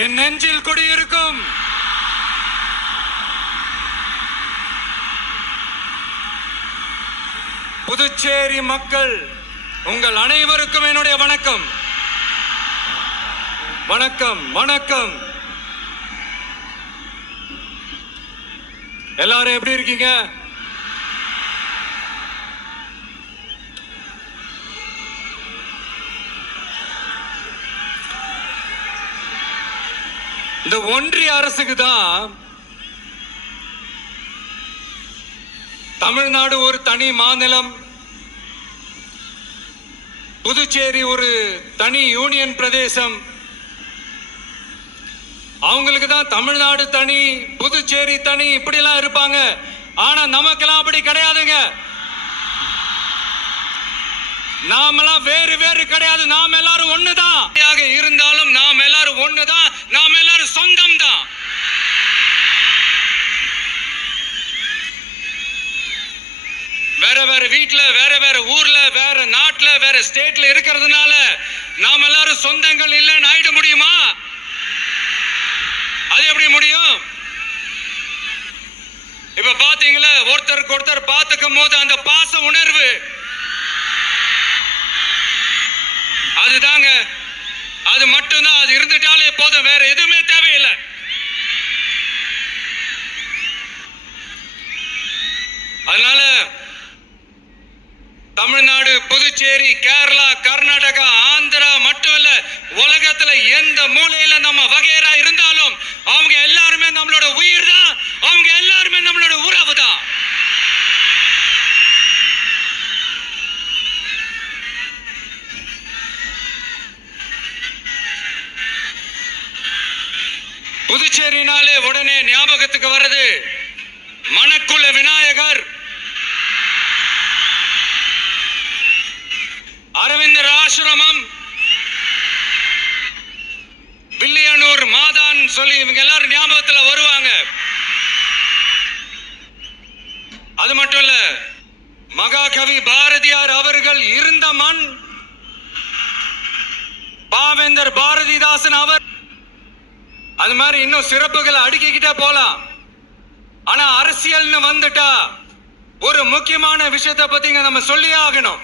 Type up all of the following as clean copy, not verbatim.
என் நெஞ்சில் குடியிருக்கும் புதுச்சேரி மக்கள் உங்கள் அனைவருக்கும் என்னுடைய வணக்கம். வணக்கம் வணக்கம். எல்லாரும் எப்படி இருக்கீங்க? இந்த ஒன்றிய அரசுக்கு தான் தமிழ்நாடு ஒரு தனி மாநிலம், புதுச்சேரி ஒரு தனி யூனியன் பிரதேசம். அவங்களுக்கு தான் தமிழ்நாடு தனி, புதுச்சேரி தனி, இப்படிலாம் இருப்பாங்க. ஆனா நமக்கெல்லாம் அப்படி கிடையாதுங்க. நாமெல்லாம் வேறு வேறு கிடையாது. நாம் எல்லாரும் ஒண்ணுதான். இருந்தாலும் நாம் எல்லாரும் ஒண்ணுதான். நாம் எல்லாரும் சொந்தம் தான். வேற வேற வீட்டுல, வேற வேற ஊர்ல, வேற நாட்டுல, வேற ஸ்டேட்ல இருக்கிறதுனால நாம் எல்லாரும் சொந்தங்கள் இல்லைன்னு ஆயிட முடியுமா? அது எப்படி முடியும்? இப்ப பாத்தீங்களா, ஒருத்தருக்கு ஒருத்தர் பார்த்துக்கும் போது அந்த பாச உணர்வு, அதுதாங்க, அது மட்டும்தான். அது இருந்துட்டாலே போதும், வேற எதுவுமே தேவையில்லை. அதனால தமிழ்நாடு, புதுச்சேரி, கேரளா, கர்நாடகா, ஆந்திரா மட்டுமல்ல, உலகத்துல எந்த மூலையில நம்ம வகையரா இருந்தாலும் அவங்க எல்லாருமே நம்மளோட உயிர் தான். அவங்க எல்லாருமே நம்மளோட உறவு தான். புதுச்சேரினாலே உடனே ஞாபகத்துக்கு வர்றது மணக்குள விநாயகர், அரவிந்தர் ஆசிரமம், வில்லியனூர் மாதான் சொல்லி இவங்க எல்லாரும் ஞாபகத்துல வருவாங்க. அது மட்டும் இல்ல, மகாகவி பாரதியார் அவர்கள் இருந்த மண், பாவேந்தர் பாரதிதாசன் அவர், அது மாதிரி இன்னும் சிறப்புகளை அடுக்கிக்கிட்டே போலாம். ஆனா அரசியல்னு வந்துட்டா ஒரு முக்கியமான விஷயத்தை பத்தி நம்ம சொல்லி ஆகணும்.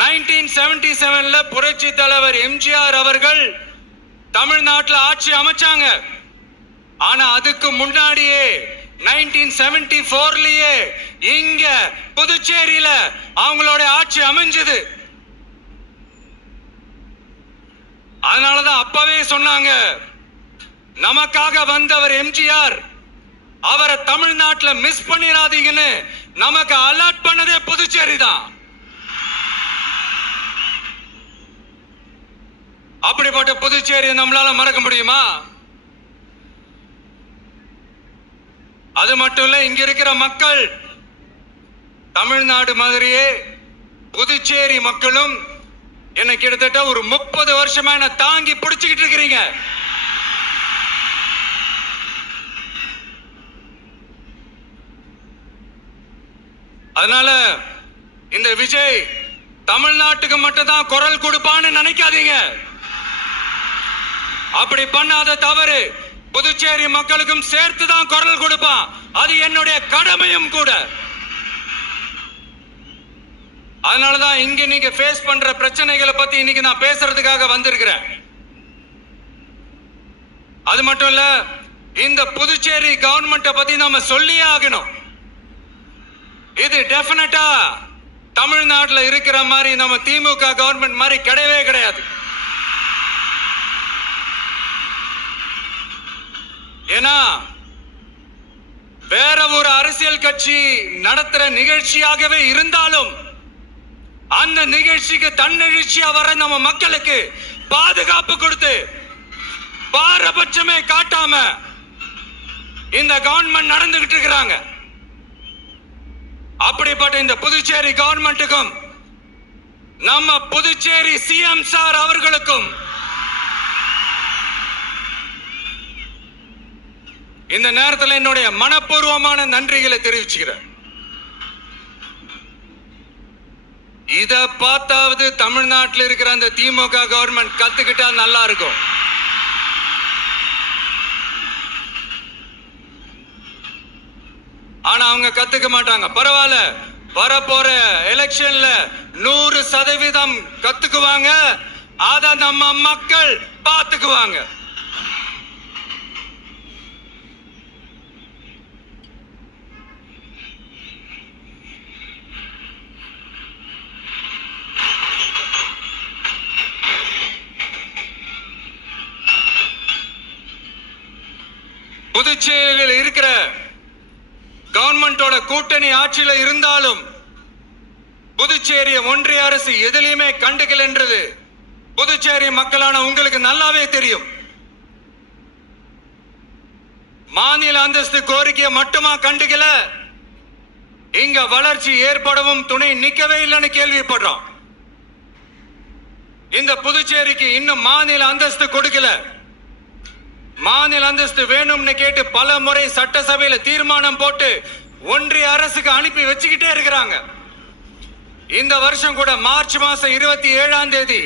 1977ல புரட்சி தலைவர் எம்ஜிஆர் அவர்கள் தமிழ்நாட்டில் ஆட்சி அமைச்சாங்க. ஆனா அதுக்கு முன்னாடியே 1974லயே இங்க புதுச்சேரியில அவங்களோட ஆட்சி அமைஞ்சது. அதனாலதான் அப்பவே சொன்னாங்க, நமக்காக வந்தவர் எம்ஜிஆர், அவரை தமிழ்நாட்டில் மிஸ் பண்ணிடாதீங்கன்னு நமக்கு அலர்ட் பண்ணதே புதுச்சேரி தான். அப்படிப்பட்ட புதுச்சேரியை நம்மளால மறக்க முடியுமா? அது மட்டும் இல்ல, இங்க இருக்கிற மக்கள் தமிழ்நாடு மாதிரியே புதுச்சேரி மக்களும் என்ன கிட்டத்தட்ட ஒரு 30 வருஷமா என்ன தாங்கி பிடிச்சுக்கிட்டு இருக்கிறீங்க. அதனால இந்த விஜய் தமிழ்நாட்டுக்கு மட்டும் தான் குரல் கொடுப்பான்னு நினைக்காதீங்க. அப்படி பண்ணாத தவறு. புதுச்சேரி மக்களுக்கும் சேர்த்து தான் குரல் கொடுப்பான். அது என்னுடைய கடமையும் கூட. அதனாலதான் இங்க நீங்க ஃபேஸ் பண்ற பிரச்சனைகளை பத்தி இன்னைக்கு நான் பேசுறதுக்காக வந்திருக்கிறேன். அது மட்டும் இல்ல, இந்த புதுச்சேரி கவர்மெண்ட்டை பத்தி நாம சொல்லியே ஆகணும். இது டெஃபினட்டா தமிழ்நாட்டில் இருக்கிற மாதிரி நம்ம திமுக கவர்மெண்ட் மாதிரி கிடையவே கிடையாது. ஏன்னா வேற ஒரு அரசியல் கட்சி நடத்துற நிகழ்ச்சியாகவே இருந்தாலும் அந்த நிகழ்ச்சிக்கு தன்னெழுச்சியா வர நம்ம மக்களுக்கு பாதுகாப்பு கொடுத்து பாரபட்சமே காட்டாம இந்த கவர்மெண்ட் நடந்துகிட்டு இருக்கிறாங்க. அப்படிப்பட்ட இந்த புதுச்சேரி கவர்மெண்ட்டுக்கும் நம்ம புதுச்சேரி சிஎம் சார் அவர்களுக்கும் இந்த நேரத்தில் என்னுடைய மனப்பூர்வமான நன்றிகளை தெரிவிச்சுக்கிறேன். இத பார்த்தாவது தமிழ்நாட்டில் இருக்கிற அந்த திமுக கவர்மெண்ட் கத்துக்கிட்டா நல்லா இருக்கும். ஆனா அவங்க கத்துக்க மாட்டாங்க. பரவாயில்ல, வரப்போற எலெக்ஷன்ல 100% கத்துக்குவாங்க. அத நம்ம மக்கள் பார்த்துக்குவாங்க. புதுச்சேரியில் இருக்கிற கவர்மெண்டோட கூட்டணி ஆட்சியில இருந்தாலும் புதுச்சேரிய ஒன்றிய அரசு எதிலையுமே கண்டுக்கல என்றது புதுச்சேரி மக்களான உங்களுக்கு நல்லாவே தெரியும். மாநில அந்தஸ்து கோரிக்கையை மட்டுமா கண்டுக்கல, இங்க வளர்ச்சி ஏற்படவும் துணை நிக்கவே இல்லைன்னு கேள்விப்படுறோம். இந்த புதுச்சேரிக்கு இன்னும் மாநில அந்தஸ்து கொடுக்கல. மாநில அந்தஸ்து வேணும்னு கேட்டு பல முறை சட்டசபையில தீர்மானம் போட்டு ஒன்றிய அரசுக்கு அனுப்பி வச்சுக்கிட்டே இருக்கிறாங்க. இந்த வருஷம் கூட மார்ச் மாசம் 27ஆம் தேதி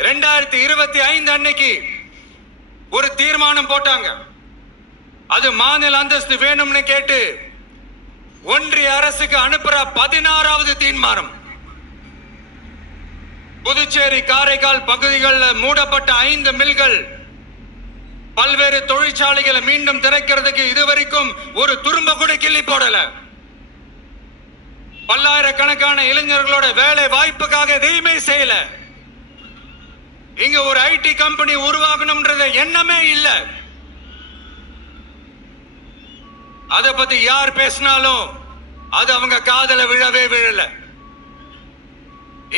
2025 அன்னைக்கு ஒரு தீர்மானம் போட்டாங்க. அது மாநில அந்தஸ்து வேணும்னு கேட்டு ஒன்றிய அரசுக்கு அனுப்புற 16வது தீர்மானம். புதுச்சேரி காரைக்கால் பகுதிகளில் மூடப்பட்ட 5 மில்கள், பல்வேறு தொழிற்சாலைகளை மீண்டும் திறக்கிறதுக்கு இதுவரைக்கும் ஒரு துரும்ப கூட கிள்ளி போடல. பல்லாயிரக்கணக்கான இளைஞர்களோட வேலை வாய்ப்புக்காக எதையுமே செய்யல. இங்க ஒரு ஐடி கம்பெனி உருவாகணும்ன்றது எண்ணமே இல்லை. அதை பத்தி யார் பேசினாலும் அது அவங்க காதல விழவே விழல.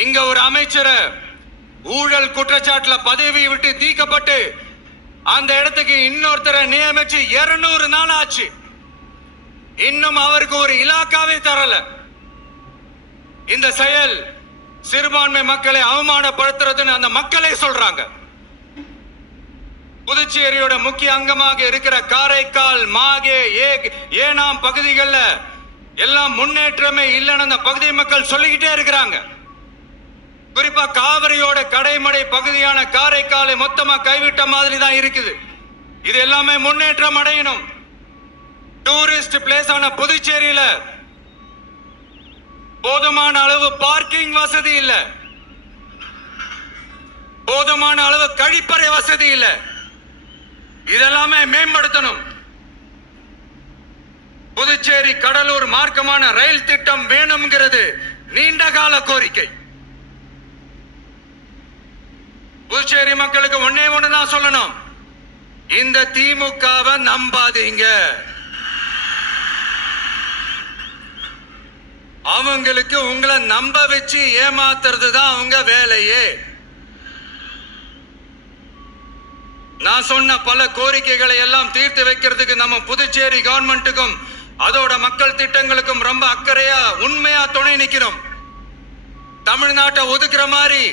இங்க ஒரு அமைச்சரை ஊழல் குற்றச்சாட்டுல பதவி விட்டு தீக்கப்பட்டு அந்த இடத்துக்கு இன்னொருத்தரை நியமிச்சு 200 நாள் ஆச்சு. இன்னும் அவருக்கு ஒரு இலாக்காவே தரல. இந்த செயல் சிறுபான்மை மக்களை அவமானப்படுத்துறதுன்னு அந்த மக்களே சொல்றாங்க. புதுச்சேரியோட முக்கிய அங்கமாக இருக்கிற காரைக்கால், மாகே, ஏனாம் பகுதிகளில் எல்லாம் முன்னேற்றமே இல்லைன்னு அந்த பகுதி மக்கள் சொல்லிக்கிட்டே இருக்கிறாங்க. குறிப்பா காவிரியோட கடைமடை பகுதியான காரைக்காலை மொத்தமா கைவிட்ட மாதிரி தான் இருக்குது. இது எல்லாமே முன்னேற்றம் அடையணும். டூரிஸ்ட் பிளேஸ் ஆன புதுச்சேரியில போதுமான அளவு பார்க்கிங் வசதி இல்ல, போதுமான அளவு கழிப்பறை வசதி இல்ல. இதெல்லாமே மேம்படுத்தணும். புதுச்சேரி கடலூர் மார்க்கமான ரயில் திட்டம் வேணும்ங்கிறது நீண்ட கால கோரிக்கை. புதுச்சேரி மக்களுக்கு ஒன்னே ஒண்ணுதான் சொல்லணும், இந்த திமுகவை நம்பாதீங்க. அவங்களுக்கு உங்களை நம்ப வச்சு ஏமாத்துறது தான் அவங்க வேலையே. நான் சொன்ன பல கோரிக்கைகளை எல்லாம் தீர்த்து வைக்கிறதுக்கு நம்ம புதுச்சேரி கவர்மெண்ட்டுக்கும் அதோட மக்கள் திட்டங்களுக்கும் ரொம்ப அக்கறையா உண்மையா துணை நிக்கிறோம். தமிழ்நாட்டை ஒதுக்குற மாதிரி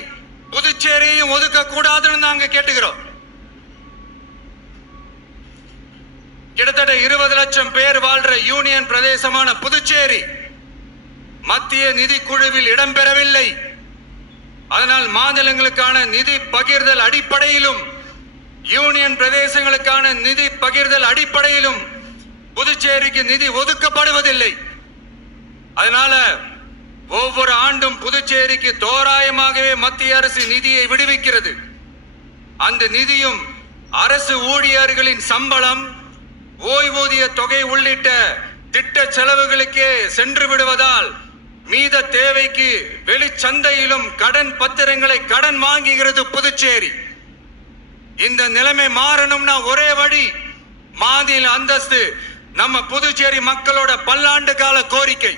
புதுச்சேரியும் ஒதுக்க கூடாதுன்னு நாங்க கேட்டுக்கிறோம். கிட்டத்தட்ட 20 லட்சம் பேர் வாழ்ற யூனியன் பிரதேசமான புதுச்சேரி மத்திய நிதி குழுவில் இடம்பெறவில்லை. அதனால் மாநிலங்களுக்கான நிதி பகிர்தல் அடிப்படையிலும் யூனியன் பிரதேசங்களுக்கான நிதி பகிர்தல் அடிப்படையிலும் புதுச்சேரிக்கு நிதி ஒதுக்கப்படுவதில்லை. அதனால ஒவ்வொரு ஆண்டும் புதுச்சேரிக்கு தோராயமாகவே மத்திய அரசு நிதியை விடுவிக்கிறது. அந்த நிதியும் அரசு ஊழியர்களின் சம்பளம், ஓய்வூதிய தொகை உள்ளிட்ட திட்ட செலவுகளுக்கே சென்று விடுவதால் மீத தேவைக்கு வெளிச்சந்தையிலும் கடன் பத்திரங்களை கடன் வாங்குகிறது புதுச்சேரி. இந்த நிலைமை மாறணும்னா ஒரே வழி, மாநில அந்தஸ்து நம்ம புதுச்சேரி மக்களோட பல்லாண்டு கால கோரிக்கை.